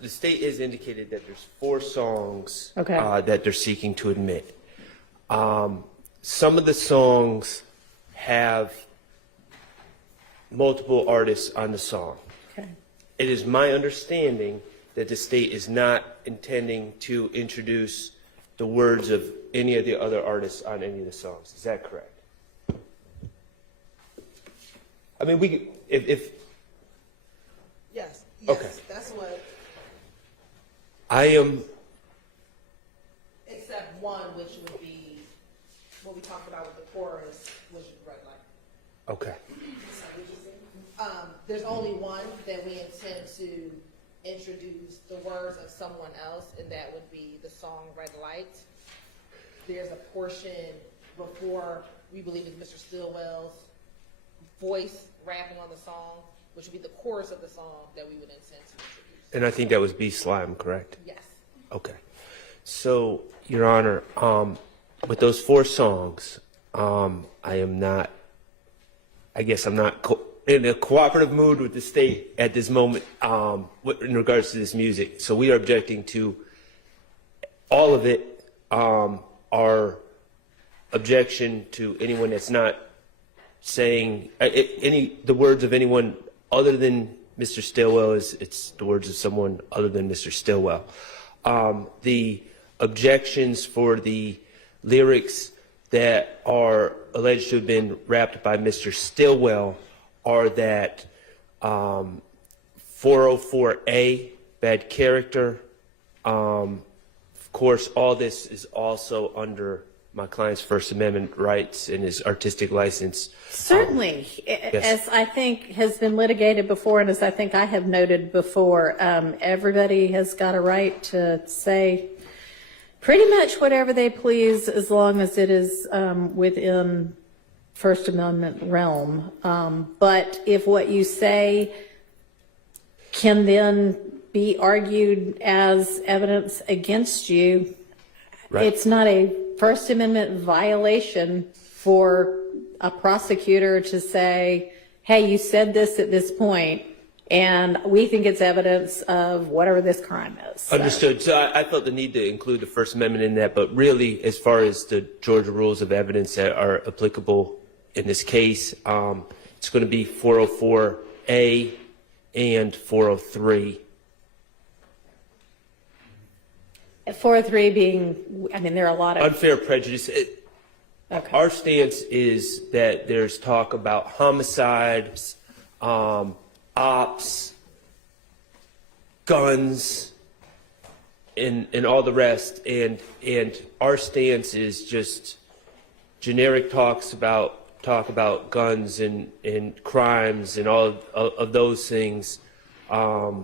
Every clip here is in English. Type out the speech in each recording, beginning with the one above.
the state has indicated that there's 4 songs Okay. That they're seeking to admit. Some of the songs have multiple artists on the song. Okay. It is my understanding that the state is not intending to introduce the words of any of the other artists on any of the songs. Is that correct? I mean, if Yes, Okay. that's what, I am, except one, which would be what we talked about with the chorus, which is red light. okay. There's only one that we intend to introduce the words of someone else, and that would be the song Red Light. There's a portion before, we believe is Mr. Stillwell's voice rapping on the song, which would be the chorus of the song that we would intend to introduce. And I think that was B Slime, correct? Yes. Okay. So, Your Honor, with those 4 songs, I guess I'm not in a cooperative mood with the state at this moment in regards to this music. So we are objecting to all of it. Our objection to anyone that's not saying the words of anyone other than Mr. Stillwell it's the words of someone other than Mr. Stillwell. The objections for the lyrics that are alleged to have been rapped by Mr. Stillwell are that 404A, bad character. Of course, all this is also under my client's First Amendment rights and his artistic license. Certainly, yes. as I think has been litigated before, and as I think I have noted before, everybody has got a right to say pretty much whatever they please as long as it is within First Amendment realm. But if what you say can then be argued as evidence against you, Right. It's not a First Amendment violation for a prosecutor to say, hey, you said this at this point, and we think it's evidence of whatever this crime is. So. Understood. So I felt the need to include the First Amendment in that, but really, as far as the Georgia rules of evidence that are applicable in this case, it's going to be 404A and 403. 403 being, I mean, there are a lot of... Unfair prejudice. Okay. Our stance is that there's talk about homicides, ops, guns, and all the rest, and our stance is just generic talk about guns and crimes and all of those things are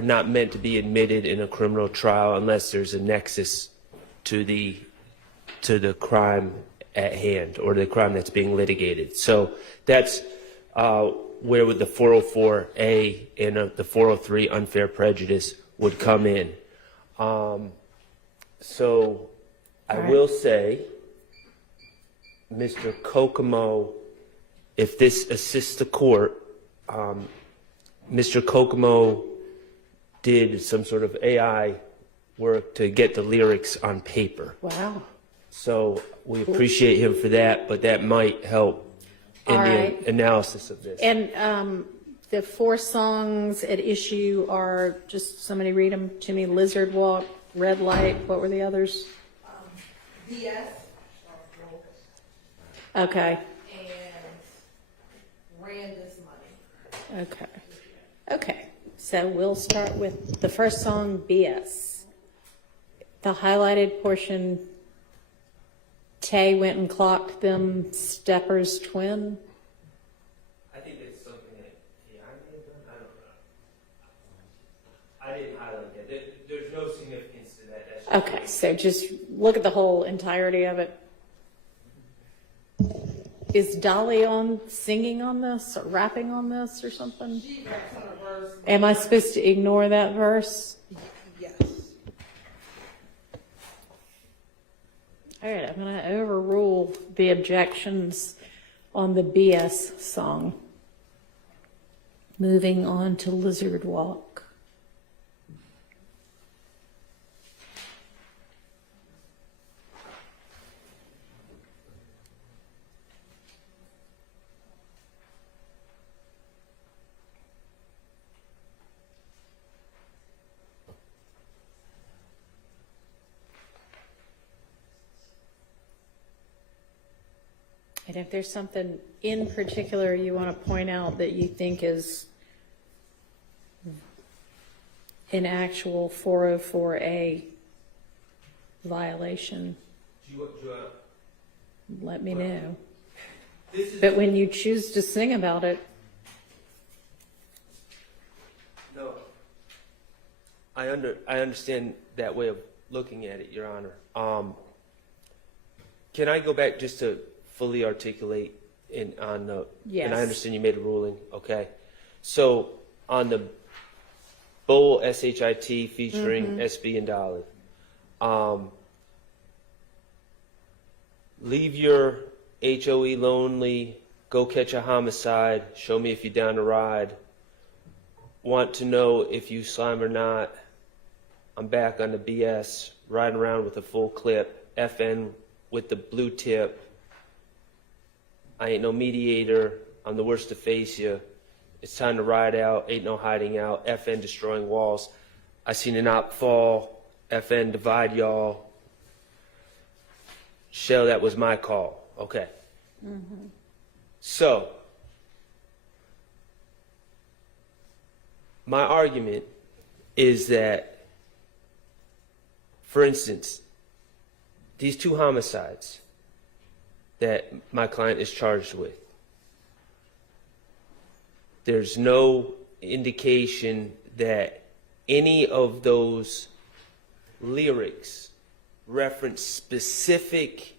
not meant to be admitted in a criminal trial unless there's a nexus to the crime at hand or the crime that's being litigated. So that's where would the 404A and the 403 unfair prejudice would come in. So I will say, Mr. Kokomo, if this assists the court, Mr. Kokomo did some sort of AI work to get the lyrics on paper. Wow. So we appreciate him for that, but that might help in the analysis of this. And the 4 songs at issue are, just somebody read them to me, Lizard Walk, Red Light, what were the others? BS. Okay. And ran this money. Okay. Okay. So we'll start with the first song, BS. The highlighted portion, Tay went and clocked them Stepper's twin. I think it's something that I may have done. I don't know. I didn't highlight that. There's no significance to that. That's Okay, so just look at the whole entirety of it. Is Dolly on singing on this or rapping on this or something? She raps on a verse. Am I supposed to ignore that verse? Yes. All right, I'm going to overrule the objections on the BS song. Moving on to Lizard Walk. And if there's something in particular you want to point out that you think is an actual 404A violation, let me know. But when you choose to sing about it, No, I understand that way of looking at it, Your Honor. Can I go back just to fully articulate on the? Yes. And I understand you made a ruling. Okay, so on the Bowl SHIT featuring SB and Dolly, leave your HOE lonely, go catch a homicide, show me if you're down to ride. Want to know if you slime or not. I'm back on the BS, riding around with a full clip, FN with the blue tip. I ain't no mediator, I'm the worst to face you. It's time to ride out, ain't no hiding out, FN destroying walls. I seen an op fall, FN divide y'all. Shell, that was my call. Okay. So, my argument is that, for instance, these two homicides that my client is charged with, there's no indication that any of those lyrics reference specific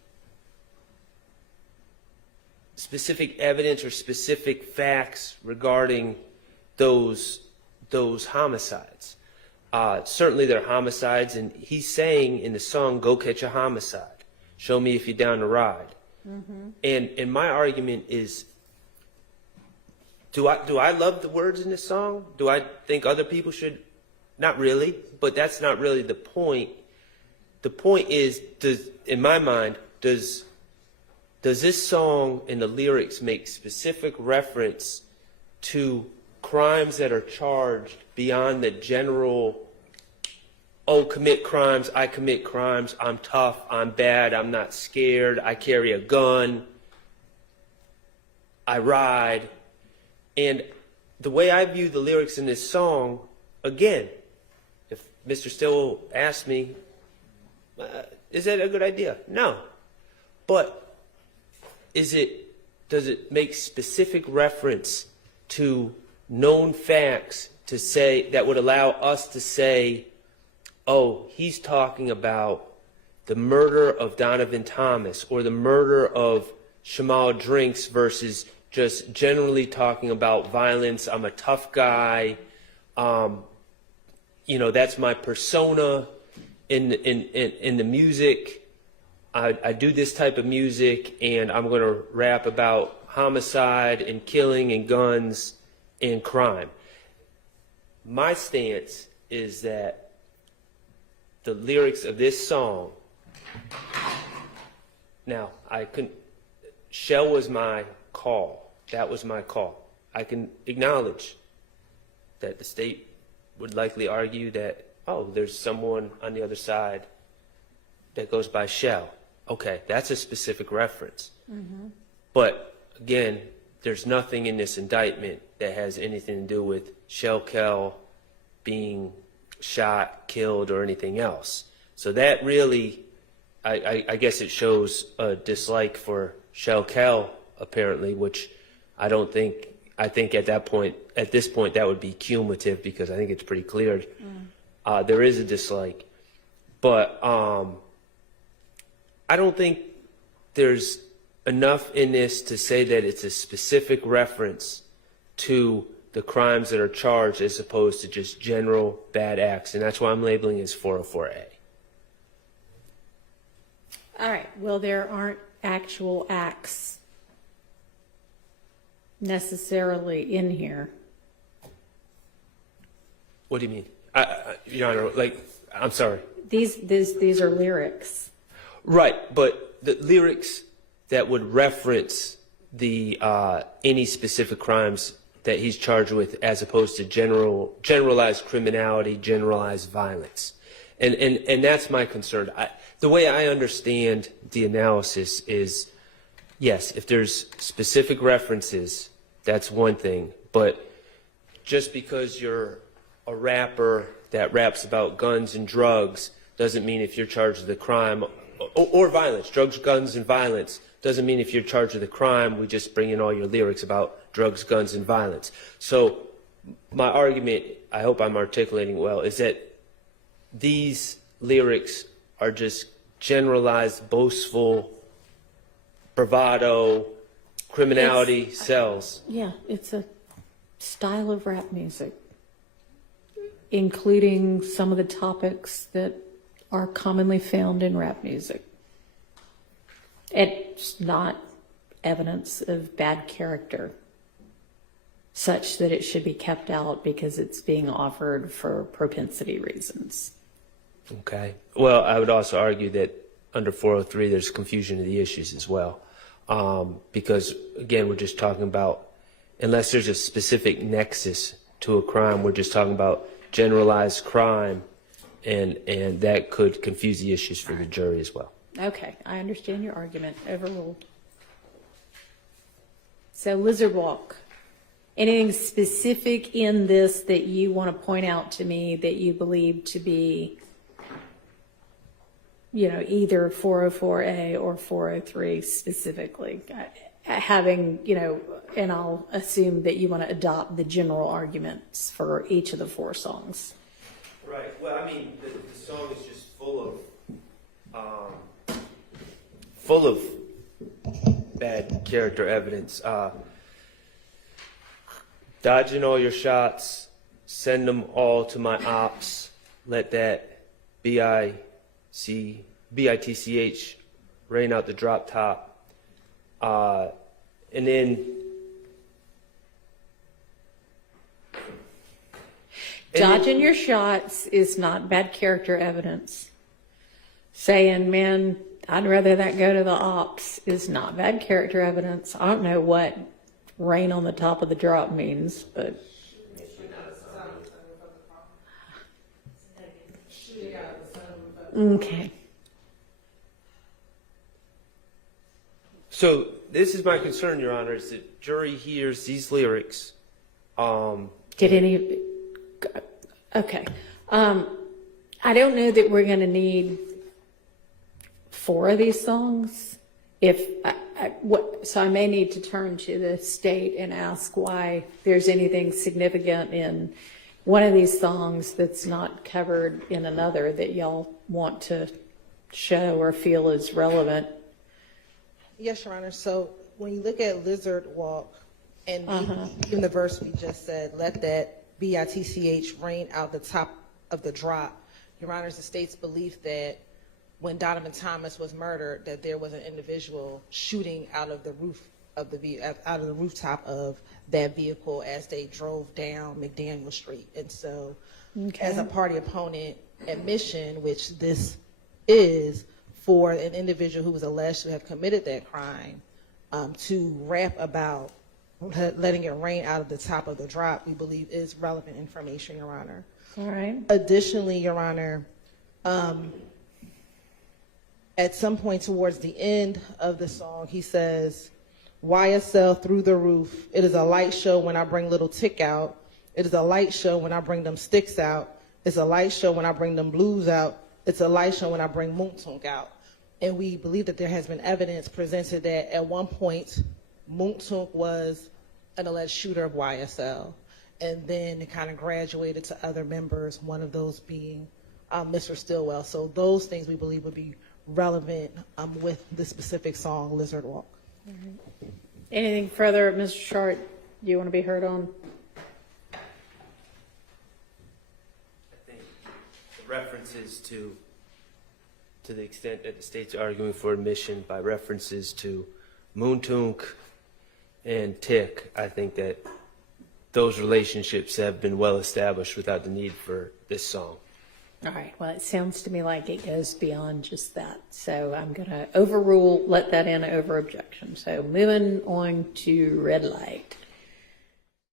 evidence or specific facts regarding those homicides. Certainly they're homicides, and he's saying in the song, go catch a homicide. Show me if you're down to ride. And my argument is, do I love the words in this song? Do I think other people should? Not really, but that's not really the point. The point is, in my mind, does this song and the lyrics make specific reference to crimes that are charged beyond the general, oh, commit crimes, I commit crimes, I'm tough, I'm bad, I'm not scared, I carry a gun, I ride. And the way I view the lyrics in this song, again, if Mr. Stillwell asked me, is that a good idea? No. But does it make specific reference to known facts to say that would allow us to say, oh, he's talking about the murder of Donovan Thomas or the murder of Shamal Drinks versus just generally talking about violence. I'm a tough guy. That's my persona in the music. I do this type of music, and I'm going to rap about homicide and killing and guns and crime. My stance is that the lyrics of this song, now Shell was my call. That was my call. I can acknowledge that the state would likely argue that, oh, there's someone on the other side that goes by Shell. Okay, that's a specific reference. But again, there's nothing in this indictment that has anything to do with Shell Kell being shot, killed, or anything else. So that really, I guess it shows a dislike for Shell Kell, apparently, which I think at this point, that would be cumulative because I think it's pretty clear. There is a dislike. But I don't think there's enough in this to say that it's a specific reference to the crimes that are charged as opposed to just general bad acts. And that's why I'm labeling it as 404A. all right, well, there aren't actual acts necessarily in here. What do you mean? Your Honor, like, I'm sorry. These are lyrics. Right, but the lyrics that would reference the any specific crimes that he's charged with, as opposed to generalized criminality, generalized violence, and that's my concern. The way I understand the analysis is, yes, if there's specific references, that's one thing, but just because you're a rapper that raps about guns and drugs doesn't mean if you're charged with a crime or violence, drugs, guns, and violence, doesn't mean if you're charged with a crime, we just bring in all your lyrics about drugs, guns, and violence. So my argument, I hope I'm articulating well, is that these lyrics are just generalized, boastful, bravado, criminality sells. Yeah, it's a style of rap music, including some of the topics that are commonly found in rap music. It's not evidence of bad character, such that it should be kept out because it's being offered for propensity reasons. Okay. Well, I would also argue that under 403, there's confusion of the issues as well. Because, again, we're just talking about, unless there's a specific nexus to a crime, we're just talking about generalized crime, and that could confuse the issues for the jury as well. Okay, I understand your argument. Overruled. So, Lizard Walk. Anything specific in this that you want to point out to me that you believe to be, either 404A or 403 specifically? Having, and I'll assume that you want to adopt the general arguments for each of the 4 songs. Right. Well, I mean, the song is just full of bad character evidence. Dodging all your shots, send them all to my ops. Let that bitch rain out the drop top. And then Dodging your shots is not bad character evidence. Saying, man, I'd rather that go to the ops is not bad character evidence. I don't know what rain on the top of the drop means, but. Okay. So this is my concern, Your Honor, is that jury hears these lyrics. Did any? Okay. I don't know that we're going to need 4 of these songs. So I may need to turn to the state and ask why there's anything significant in one of these songs that's not covered in another that y'all want to show or feel is relevant. Yes, Your Honor. So when you look at Lizard Walk and even the verse we just said, let that bitch rain out the top of the drop, Your Honor, it's the state's belief that when Donovan Thomas was murdered, that there was an individual shooting out of the rooftop of that vehicle as they drove down McDaniel Street. And so, as a party opponent admission, which this is for an individual who was alleged to have committed that crime, to rap about letting it rain out of the top of the drop, we believe is relevant information, Your Honor. All right. Additionally, Your Honor, at some point towards the end of the song, he says, YSL through the roof. It is a light show when I bring little tick out. It is a light show when I bring them sticks out. It's a light show when I bring them blues out. It's a light show when I bring Moontunk out. And we believe that there has been evidence presented that at one point, Moontunk was an alleged shooter of YSL. And then it kind of graduated to other members, one of those being Mr. Stillwell. So those things we believe would be relevant with the specific song, Lizard Walk. Right. Anything further, Mr. Schardt, you want to be heard on? I think the references to the extent that the state's arguing for admission by references to Moontunk and Tick, I think that those relationships have been well established without the need for this song. All right, well, it sounds to me like it goes beyond just that. So I'm going to overrule, let that in over objection. So moving on to red light.